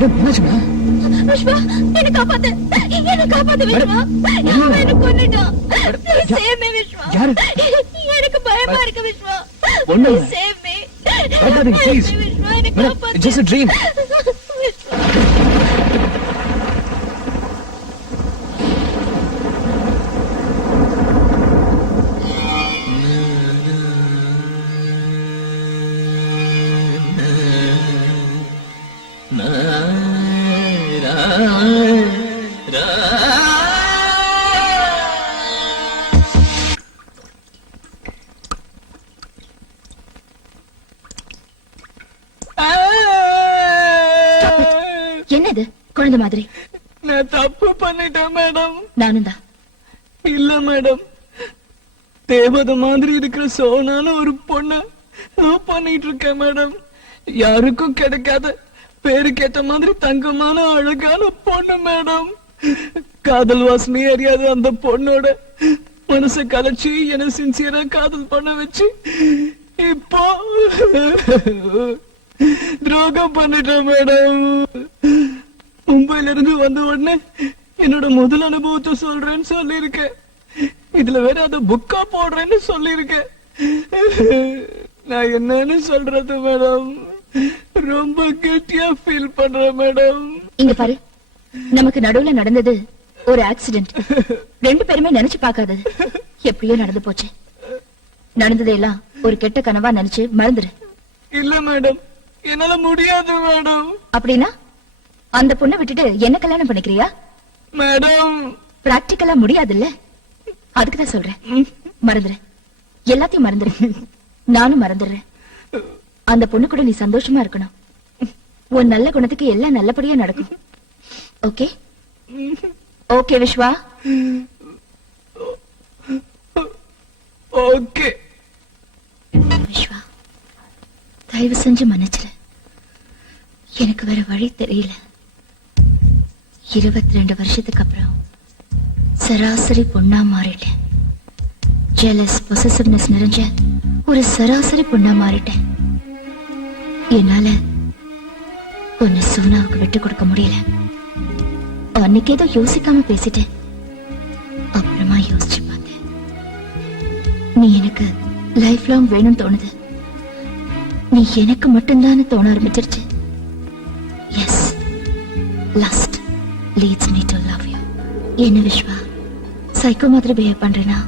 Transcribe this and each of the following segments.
Madam என்னாச்சு madam? Vishwa என்ன காப்பாத்து. என்ன காப்பாத்து விஸ்வா அவன் என்ன கொன்னுட்டான். Please save me, விஸ்வா யாரு? எனக்கு பயமா இருக்கு. பயப்படாதீங்க, மேடம் காப்பாத்து. ஜஸ்ட் விஸ்வா. என்ன இது குழந்தை மாதிரி. நான் தப்பு பண்ணிட்டேன் மேடம். நானும் தான். இல்ல மேடம். தேவதை மாதிரி இருக்கிற சோனான ஒரு பொண்ண பண்ணிட்டு இருக்கேன் மேடம். யாருக்கும் கிடைக்காத பேருக்கேற்ற மாதிரி தங்கமான அழகான பொண்ணு மேடம். காதல் வாசனை அறியாத அந்த பொண்ணோட மனசை கலைச்சு என்ன சின்சியரா காதல் பண்ண வச்சு இப்போ துரோகம் பண்ணிட்டோம் மேடம். மும்பைல இருந்து வந்த உடனே என்னோட முதல் அனுபவத்தை சொல்றேன்னு சொல்லியிருக்கேன். இதுல வேற அத புக்கா போடுறேன்னு சொல்லியிருக்கேன். நான் என்னன்னு சொல்றது மேடம்? ரொம்ப கெட்டியா ஃபீல் பண்றேன் மேடம் இங்க பாரு. நமக்கு நடுவுல நடந்தது ஒரு ஆக்சிடென்ட் ரெண்டு பேருமே நினைச்சு பார்க்காதது எப்படியோ நடந்து போச்சு. நடந்ததையெல்லாம் ஒரு கெட்ட கனவா நினைச்சு மறந்துரு. இல்ல மேடம் என்னால முடியாது மேடம் அப்படின்னா அந்த பொண்ணை விட்டுட்டு என்ன கல்யாணம் பண்ணிக்கிறியா? மேடம் பிராக்டிக்கலா முடியாதுல்ல? அதுக்குதான் சொல்றேன். மறந்துரு. எல்லாத்தையும் மறந்துரு. நானும் மறந்துடுறேன். அந்த பொண்ணு கூட நீ சந்தோஷமா இருக்கணும். உன் நல்ல குணத்துக்கு எல்லாம் நல்லபடியா நடக்கும். Okay? Okay Vishwa okay. Vishwa தயவு செஞ்சு மன்னிச்சிரு. எனக்கு வேற வழி தெரியல. இருபத்தி ரெண்டு வருஷத்துக்கு அப்புறம் சராசரி பொண்ணா மாறிட்டேன். ஜெலஸ் பொசசிவ்னஸ் நிறைஞ்ச ஒரு சராசரி பொண்ணா மாறிட்டேன். என்னால உன்னை சோனாவுக்கு விட்டு கொடுக்க முடியல. அன்னைக்கு ஏதோ யோசிக்காம பேசிட்டேன். அப்புறமா யோசிச்சு பார்த்தேன். நீ எனக்கு லைஃப் லாங் வேணும்னு தோணுது. நீ எனக்கு மட்டும்தான் தோண ஆரம்பிச்சிருச்சு. Yes last leads me to love you என்ன விஸ்வா சைக்கோ மாதிரி பிஹேவ் பண்றேனா?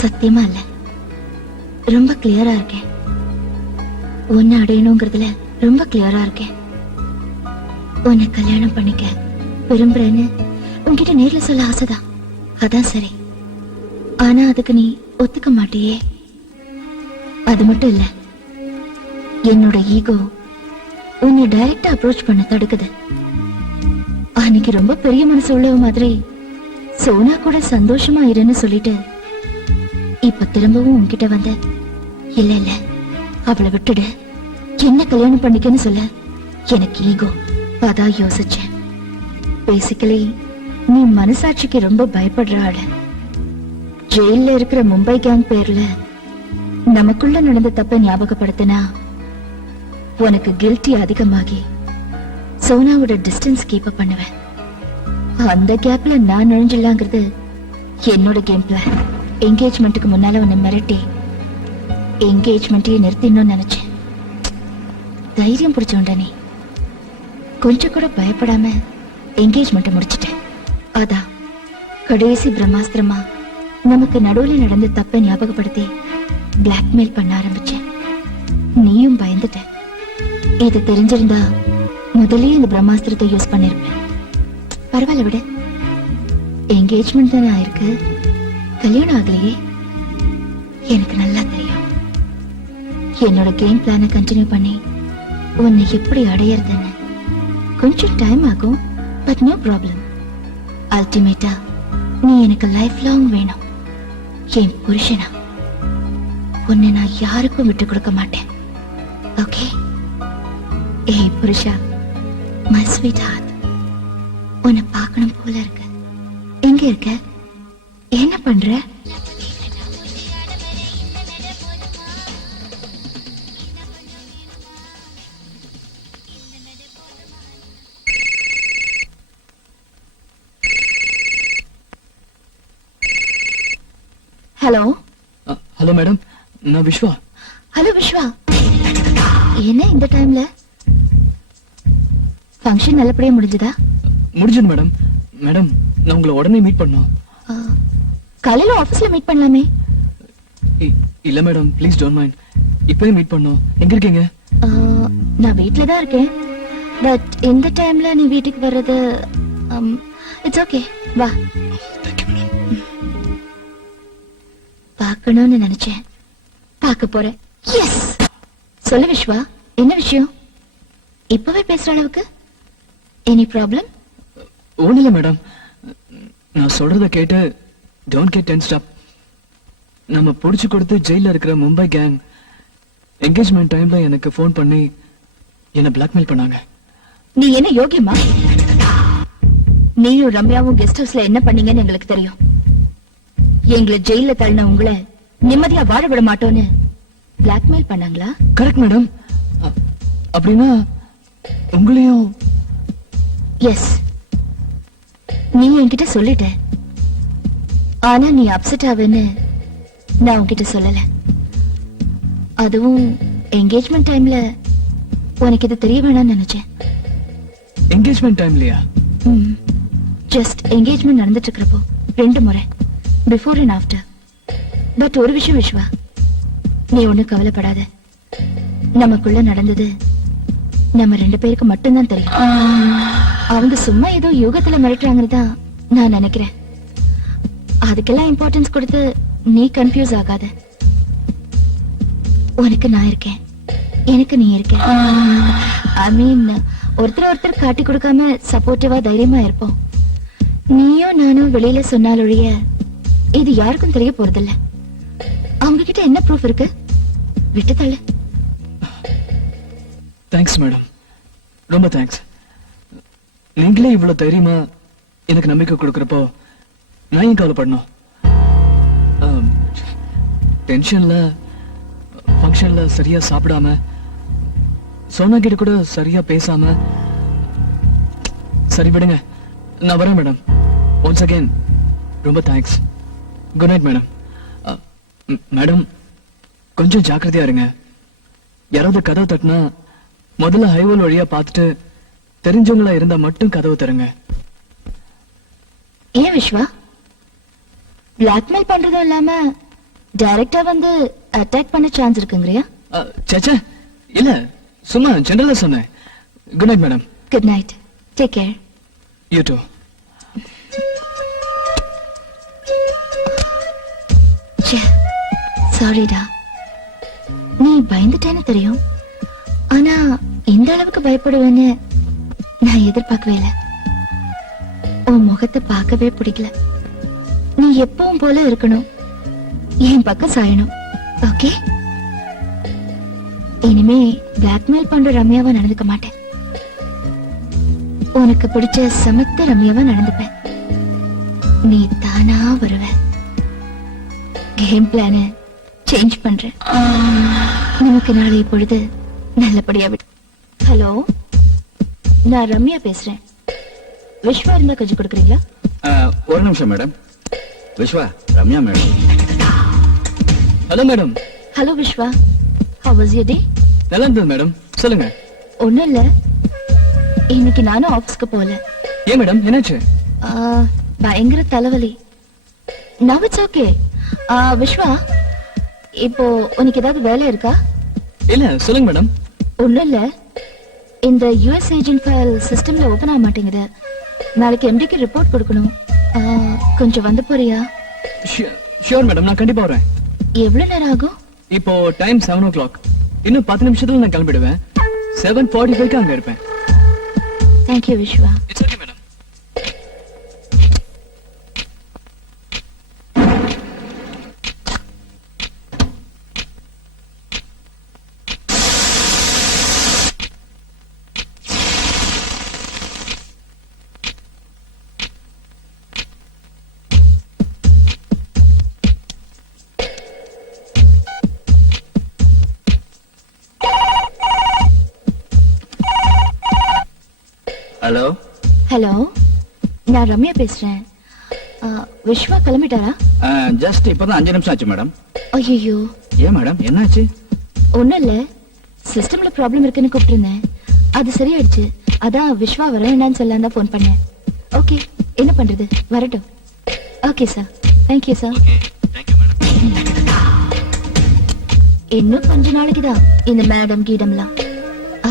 சத்தியமா இல்ல. ரொம்ப கிளியரா இருக்கேன். உன்னை அடையணுங்கிறதுல ரொம்ப கிளியரா இருக்கேன். உன்னை கல்யாணம் பண்ணிக்க விரும்புறேன்னு உன்கிட்ட நேர்ல சொல்ல ஆசைதான். அதான் சரி. ஆனா அதுக்கு நீ ஒத்துக்க மாட்டியே. அது மட்டும் இல்ல என்னோட ஈகோ உன்னை டைரக்டா அப்ரோச் பண்ண தடுக்குது. அன்னைக்கு ரொம்ப பெரிய மனசு உள்ளவ மாதிரி சோனா கூட சந்தோஷமா இருன்னு சொல்லிட்டு இப்ப திரும்பவும் உன்கிட்ட வந்த இல்ல இல்ல அவளை விட்டுடு. என்ன கல்யாணம் பண்ணிக்கன்னு சொல்ல. எனக்கு ஈகோ அதான் யோசிச்சேன். பேசிக்கலி நீ மனசாட்சிக்கு ரொம்ப பயப்படுற ஆளு. ஜெயில்ல இருக்கிற மும்பை கேங் பேர்ல நமக்குள்ள நடந்த தப்ப ஞாபகப்படுத்தினா உனக்கு கில்ட்டி அதிகமாகி சோனாவோட டிஸ்டன்ஸ் கீப் அப் பண்ணுவேன். அந்த கேப்ல நான் நுழைஞ்சிடலாங்கிறது என்னோட கேம் பிளான் என்கேஜ்மெண்ட்டுக்கு முன்னால உன்னை மிரட்டி என்கேஜ்மெண்ட்டையே நிறுத்திடணும்னு நினைச்சேன். தைரியம் பிடிச்சவன்டா நீ கொஞ்சம் கூட பயப்படாம என்கேஜ்மெண்ட்டை முடிச்சிட்டேன். அதான் கடைசி பிரம்மாஸ்திரமா நமக்கு நடுவுல நடந்த தப்பை ஞாபகப்படுத்தி பிளாக்மெயில் பண்ண ஆரம்பிச்சேன். நீயும் பயந்துட்ட. இது தெரிஞ்சிருந்தா முதல்லயே இந்த பிரம்மாஸ்திரத்தை யூஸ் பண்ணிருப்பேன். பரவாயில்ல விட. என்கேஜ்மெண்ட் தானே ஆயிருக்கு. கல்யாணம் ஆகலையே. எனக்கு நல்லா தெரியும். என்னோட கேம் பிளானை கண்டினியூ பண்ணி உன்னை எப்படி அடையறதுன்னு. கொஞ்சம் டைம் ஆகும் பட் நோ ப்ராப்ளம் அல்டிமேட்டா நீ எனக்கு லைஃப் லாங் வேணும். என் புருஷனா. உன்னை நான் யாருக்கும் விட்டு கொடுக்க மாட்டேன். Okay A Purusha. My sweet heart உன்னை பார்க்கணும் போல இருக்கு. எங்க இருக்க? என்ன பண்ற? ஹலோ மேடம் நான் விஸ்வா ஹலோ விஸ்வா என்ன இந்த டைம்ல ஃபங்க்ஷன் நல்லபடியா முடிஞ்சதா? முடிஞ்சது மேடம் மேடம் நான் உங்களை உடனே மீட் பண்ணோம் காலையில ஆபீஸ்ல மீட் பண்ணலாமே. இல்ல மேடம் ப்ளீஸ் டோன்ட் மைண்ட் இப்பவே மீட் பண்ணோம் எங்க இருக்கீங்க? நான் வீட்ல தான் இருக்கேன். பட் இந்த டைம்ல நீ வீட்டுக்கு வர்றது இட்ஸ் ஓகே வா. பார்க்கணும்னு நினைச்சேன். பார்க்க போறேன். எஸ் சொல்லு விஸ்வா என்ன விஷயம்? இப்பவே பேசுற அளவுக்கு? எனி ப்ராப்ளம் இல்லை மேடம் நான் சொல்றத கேட்டு டோன்ட் கெட் டென்ஸ்ட் அப் நம்ம புடிச்சு கொடுத்து ஜெயில இருக்கிற மும்பை கேங் என்கேஜ்மெண்ட் டைம்ல எனக்கு ஃபோன் பண்ணி என்ன பிளாக்மெயில் பண்ணாங்க. நீ என்ன யோகியமா நீயும் ரம்யாவும் கெஸ்ட் ஹவுஸ்ல என்ன பண்ணீங்கன்னு எங்களுக்கு தெரியும். எங்களை ஜெயில தள்ளின உங்களை நிம்மதியா வாழ விட மாட்டோன்னு பிளாக்மெயில் பண்ணாங்களா? கரெக்ட் மேடம் அப்படின்னா உங்களையும் எஸ் நீ என்கிட்ட சொல்லிட்ட. ஆனா நீ அப்செட் ஆவேன்னு நான் உன்கிட்ட சொல்லல. அதுவும் என்கேஜ்மெண்ட் டைம்ல உனக்கு இது தெரிய வேணாம்னு நினைச்சேன். என்கேஜ்மெண்ட் டைம்லயா ஜஸ்ட் என்கேஜ்மெண்ட் நடந்துட்டு இருக்கிறப்போ ரெண்டு முறை. பிஃபோர் அண்ட் ஆஃப்டர் பட் ஒரு விஷயம் விஸ்வா. நீ ஒண்ணும் கவலைப்படாத. நமக்குள்ள நடந்தது நம்ம ரெண்டு பேருக்கு மட்டும்தான் தெரியும். அவங்க சும்மா ஏதோ யோகத்துல மிரட்டுறாங்கன்னு தான் நான் நினைக்கிறேன். அதுக்கெல்லாம் இம்பார்ட்டன்ஸ் கொடுத்து நீ கன்ஃபியூஸ் ஆகாத. உனக்கு நான் இருக்கேன். எனக்கு நீ இருக்க. ஐ மீன் ஒருத்தர் ஒருத்தர் காட்டி கொடுக்காம சப்போர்ட்டிவா தைரியமா இருப்போம். நீயும் நானும் வெளியில சொன்னாலொழிய இது யாருக்கும் தெரிய போறதில்ல. அவங்க கிட்ட என்ன ப்ரூஃப் இருக்கு? விட்டு தள்ளு தேங்க்ஸ் மேடம் ரொம்ப தேங்க்ஸ் நீங்களே இவ்வளவு தைரியமா எனக்கு நம்பிக்கை கொடுக்கறப்போ நான் ஏன் கவலைப்படணும்? டென்ஷன்ல ஃபங்க்ஷன்ல சரியா சாப்பிடாம சோனா கிட்ட கூட சரியா பேசாம சரி விடுங்க. நான் வரேன் மேடம் ஒன்ஸ் அகேன் ரொம்ப thanks good night madam madam கொஞ்சம் ஜாக்கிரதையா இருங்க. யாராவது கதவு தட்டினா முதல்ல ஹைவேல் வழியா பார்த்துட்டு தெரிஞ்சவங்களா இருந்தா மட்டும் கதவு தருங்க ஏன் விஸ்வா பிளாக்மெயில் பண்றதும் இல்லாம டைரக்டா வந்து அட்டாக் பண்ண சான்ஸ் இருக்குங்கறியா? சேச்சே இல்ல சும்மா ஜெனரலா சொன்னேன். Good night madam good night take care you too சாரிடா நீ பயந்துட்டேன்னு தெரியும். ஆனா இந்த அளவுக்கு பயப்படுவேன்னு நான் எதிர்பார்க்கவே இல்லை. உன் முகத்தை பார்க்கவே பிடிக்கல. நீ எப்பவும் போல இருக்கணும். என் பக்கம் சாயணும். ஓகே? இனிமே பிளாக்மெயில் பண்ற ரம்யாவா நடந்துக்க மாட்டேன். உனக்கு பிடிச்ச சமத்த ரம்யாவா நடந்துப்பேன். நீ தானா வருவ. கேம் பிளான சேஞ்ச் பண்றேன். நமக்கு நாளை பொழுது நல்லபடியா விடு. ஹலோ நான் ரம்யா பேசுறேன். விஸ்வா இருந்தா கொஞ்சம் கொடுக்குறீங்களா? ஒரு நிமிஷம் madam. Vishwa Ramya madam. Hello madam. Hello Vishwa how was you day நல்லா இருந்தது மேடம். சொல்லுங்க. ஒண்ணும் இல்ல. இன்னைக்கு நானும் ஆபீஸ்க்கு போகல ஏன் மேடம்? என்னாச்சு? பயங்கர தலைவலி. நவ் இட்ஸ் ஓகே விஸ்வா இப்போ உனக்கு ஏதாவது வேலை இருக்கா? இல்ல சொல்லுங்க மேடம். ஒண்ணும் இல்ல. இந்த யுஎஸ் ஏஜென்ட் ஃபைல் சிஸ்டம்ல ஓபன் ஆக மாட்டேங்குது. நாளைக்கு எம்டிக்கு ரிப்போர்ட் கொடுக்கணும். கொஞ்சம் வந்து போறியா? ஷியோர் மேடம் நான் கண்டிப்பா வரேன். எவ்வளவு நேரம் ஆகும்? இப்போ டைம் செவன் ஓ கிளாக் இன்னும் பத்து நிமிஷத்துல நான் கிளம்பிடுவேன். செவன் ஃபார்ட்டி ஃபைவ்க்கு அங்க இருப்பேன். தேங்க்யூ விஸ்வா. ஹலோ? ஹலோ நான் ரம்யா பேசுறேன். விஸ்வா கிளம்பிட்டாரா? ஜஸ்ட் இப்பதான் அஞ்சு நிமிஷம் ஆச்சு மேடம். ஐயோ ஏன் மேடம்? என்னாச்சு? ஒண்ணும் இல்ல. சிஸ்டம்ல ப்ராப்ளம் இருக்குன்னு கூப்பிட்டிருந்தேன். அது சரியாயிடுச்சு. அதான் விஸ்வா வர வேண்டாம்னு சொல்லலாம் தான் ஃபோன் பண்ணேன். ஓகே என்ன பண்றது? வரட்டும். ஓகே சார் தேங்க்யூ சார் இன்னும் கொஞ்ச நாளைக்கு தான் இந்த மேடம் கீடம்லாம்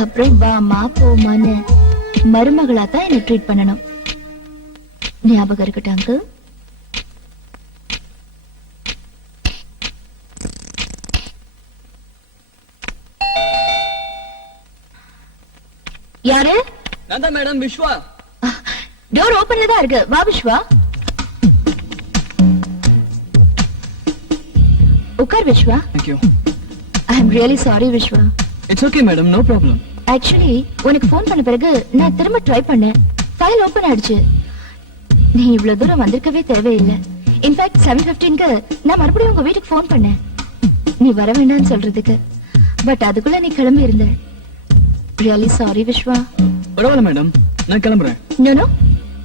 அப்புறம் வாமா போமான்னு. மருமகளா தான் என்ன ட்ரீட் பண்ணணும். ஞாபகம் இருக்கட்டும் அங்கிள் யாரு? நான் தான் மேடம் விஸ்வா. டோர் ஓபன்ல தான் இருக்கு. வா விஸ்வா. உட்கார் Vishwa. Thank you I am really sorry Vishwa. It's okay madam no problem actually உனக்கு ஃபோன் பண்ண பிறகு நான் திரும்ப ட்ரை பண்ணேன். ஃபைல் ஓபன் ஆயிடுச்சு. நீ இவ்வளவு தூரம் வந்திருக்கவே தேவையில்லை. இன்ஃபேக்ட் செவன் பிப்டீன்க்கு நான் மறுபடியும் உங்க வீட்டுக்கு ஃபோன் பண்ணேன். நீ வர வேண்டாம்னு சொல்றதுக்கு. பட் அதுக்குள்ள நீ கிளம்பி இருந்த. ரியலி சாரி விஸ்வா பரவாயில்ல மேடம் நான் கிளம்புறேன். நோ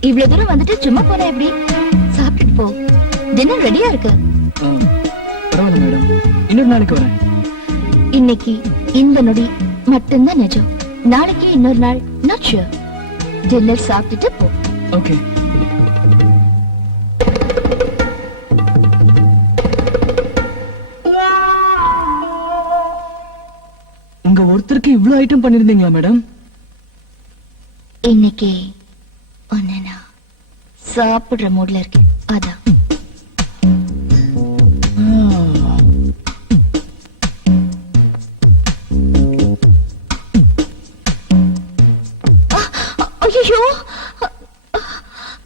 இவ்வளவு தூரம் வந்துட்டு சும்மா போனா எப்படி? சாப்பிட்டுட்டு போ. டின்னர் ரெடியா இருக்கு. பரவாயில்ல மேடம் இன்னொரு நாளைக்கு வரேன். இன்னைக்கு இந்த நொடி. மட்டும்தான் நிஜம். நாளைக்கு இன்னொரு நாள் நாட் ஷூர் டின்னர் சாப்பிட்டுட்டு போ. ஓகே உங்க ஒருத்தருக்கு இவ்ளோ ஐட்டம் பண்ணிருந்தீங்களா மேடம் இன்னைக்கு ஒன்னு நான் சாப்பிடுற மூட்ல இருக்கேன். அதான்.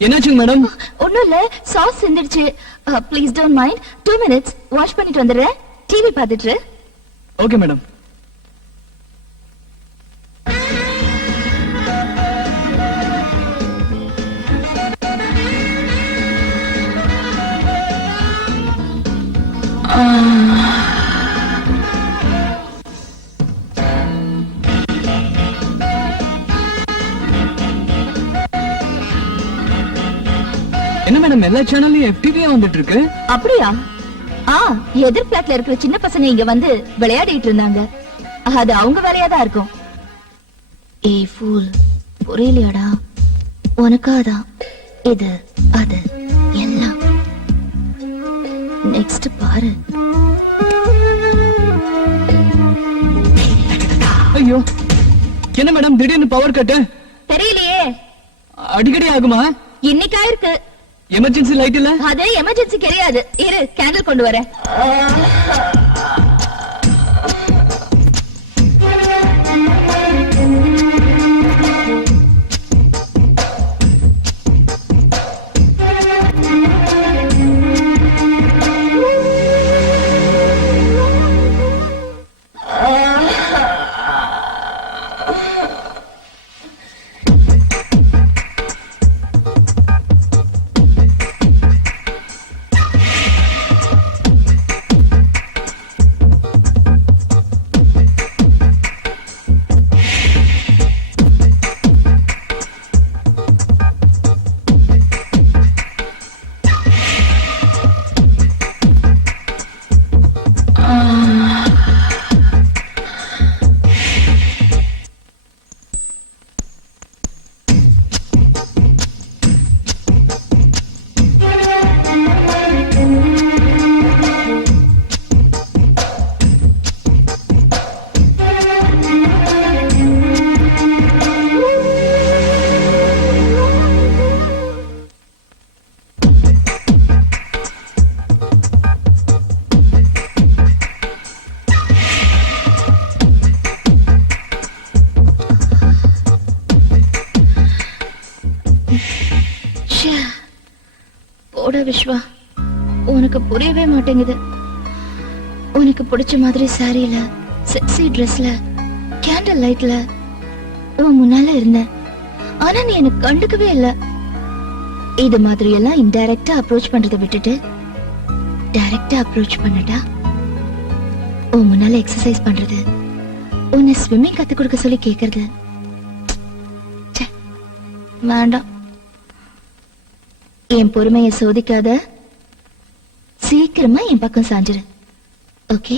என்னாச்சுங்க மேடம்? ஒண்ணும் இல்ல sauce சிந்திடுச்சு please don't mind two minutes wash பண்ணிட்டு வந்துடுறேன். டிவி பார்த்துட்டு ஓகே மேடம் என்ன மேடம் எல்லா சேனல்லையும் எஃப்டிவியா வந்துட்டு இருக்கு அப்படியா? ஆ எதிர் பிளாட்ல இருக்கிற சின்ன பசங்க இங்க வந்து விளையாடிட்டு இருந்தாங்க. அது அவங்க வேலையா தான் இருக்கும். ஏய் ஃபூல் புரியலையாடா? உனக்காதான் இது அது எல்லாம். நெக்ஸ்ட் பாரு. ஐயோ. என்ன மேடம் திடீர்னு பவர் கட்டு தெரியலையே. அடிக்கடி ஆகுமா? இன்னைக்கா இருக்கு எமர்ஜென்சி லைட் இல்ல? அது எமர்ஜென்சி கிடையாது. இரு கேண்டில் கொண்டு வரேன். மாதிரி சாரியில செக்ஸி ட்ரெஸ்ல கேண்டல் லைட்ல உன் முன்னால இருந்தேன். ஆனா நீ எனக்கு கண்டுக்கவே இல்ல. இது மாதிரி எல்லாம் இன்டைரக்டா அப்ரோச் பண்றதை விட்டுட்டு டைரக்டா அப்ரோச் பண்ணட்டா? உன் முன்னால எக்ஸசைஸ் பண்றது உன்னை ஸ்விம்மிங் கத்து கொடுக்க சொல்லி கேக்குறது. வேண்டாம். என் பொறுமையை சோதிக்காத சீக்கிரமா என் பக்கம் சாஞ்சிரு. Okay?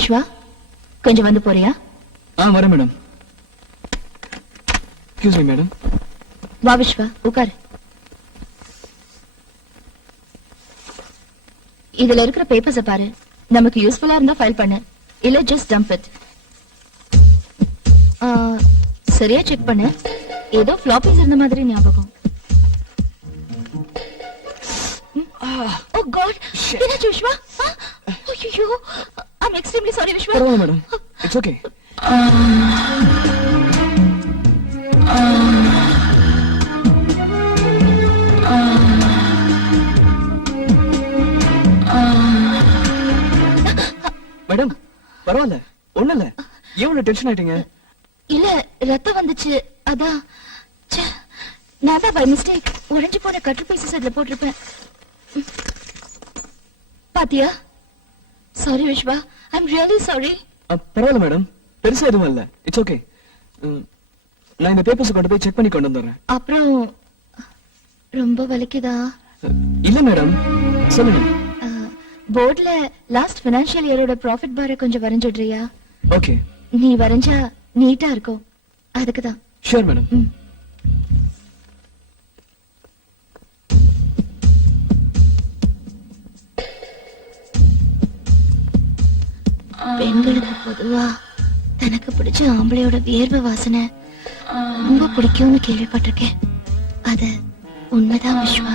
Vishwa கொஞ்சம் வந்து போறியா? ஆ வரேன் மேடம். எக்ஸ்கியூஸ் மீ மேடம் வா விஸ்வா உட்காரு. இதுல இருக்கிற பேப்பர்ஸ பாரு. நமக்கு யூஸ்ஃபுல்லா இருந்தா ஃபைல் பண்ணு. இல்ல ஜஸ்ட் டம்ப் இட் சரியா செக் பண்ணு. ஏதோ ஃபிளாப்பிஸ் இருந்த மாதிரி ஞாபகம். Oh god Shit. என்னாச்சு விஸ்வா ஐயோ ஐம் எக்ஸ்ட்ரீம்லி சாரி விஸ்வா பரவாயில்ல மேடம் இட்ஸ் ஓகே மேடம் பரவாயில்ல. ஒண்ணு இல்ல. ஏன் இவ்வளவு டென்ஷன் ஆயிட்டீங்க? இல்ல ரத்தம் வந்துச்சு. அதான். நான் தான் பை மிஸ்டேக் உடைஞ்சு போன கட்டு பீசஸ் அதுல போட்டிருப்பேன். பாத்தியா? Sorry Vishwa I'm really sorry பரவாயில்ல மேடம் பெருசா எதுவும் இல்ல. இட்ஸ் ஓகே நான் இந்த பேப்பர்ஸ் கொண்டு போய் செக் பண்ணி கொண்டு வந்துடுறேன். அப்புறம் ரொம்ப வலிக்குதா? இல்ல மேடம் சொல்லுங்க. போர்ட்ல லாஸ்ட் பினான்சியல் இயரோட ப்ராஃபிட் பார கொஞ்சம் வரைஞ்சிடுறியா? ஓகே நீ வரைஞ்சா நீட்டா இருக்கும். அதுக்கு தான் ஷூர் மேடம் பெண்களுக்கு பொதுவா தனக்கு பிடிச்ச ஆம்பளையோட வியர்வை வாசனை ரொம்ப பிடிக்கும்னு கேள்விப்பட்டிருக்கேன். அது உண்மைதான் Vishwa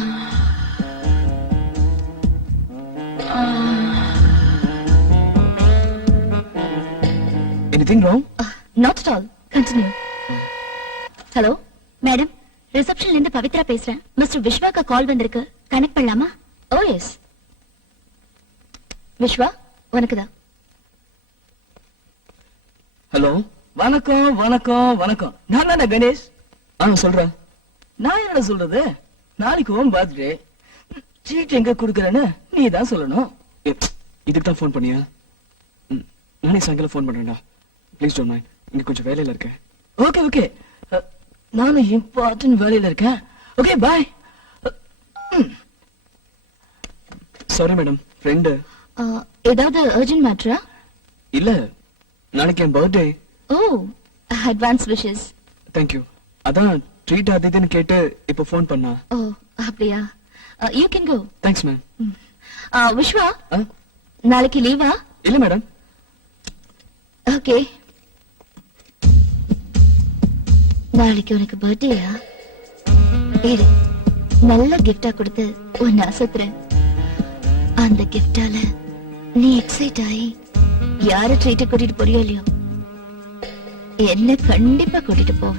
anything wrong not at all continue hello madam ரிசப்ஷன்ல இருந்து பவித்ரா பேசுறேன். மிஸ்டர் விஸ்வாக்கு கால் வந்திருக்கு. கனெக்ட் பண்ணலாமா? ஓ எஸ் விஸ்வா உனக்கு தான் ஹலோ? வணக்கம் வணக்கம் வணக்கம். நான் தானே கணேஷ்? ஆ சொல்றேன் நான் என்ன சொல்றது? நாளைக்கு உன் பர்த்டே சீட் எங்க குடுக்கறேன்னு நீ தான் சொல்லணும். இதுக்கு தான் ஃபோன் பண்ணியா? நானே சாயங்காலம் ஃபோன் பண்றேன்டா. ப்ளீஸ் டோன்ட் மைண்ட் இங்க கொஞ்சம் வேலையில இருக்கேன். ஓகே ஓகே நானும் இம்பார்ட்டன்ட் வேலையில இருக்கேன். Okay bye sorry madam friend ஏதாவது அர்ஜென்ட் மேட்ரா இல்ல. நாளைக்கு என் birthday oh advance wishes thank you அதான் ட்ரீட் அது இதுன்னு கேட்டு இப்போ ஃபோன் பண்ணா. ஓ அப்படியா? You can go thanks ma'am Vishwa நாளைக்கு லீவா இல்ல மேடம் ஓகே நாளைக்கு உனக்கு பர்த்டேயா இரு. நல்ல கிஃப்டா கொடுத்து உன்னை அசத்துறேன். அந்த கிஃப்டால நீ எக்ஸைட் ஆகி யார ட்ரீட் கூட்டிட்டு போறியோ இல்லையோ? என்ன கண்டிப்பா கூட்டிட்டு போவேன்.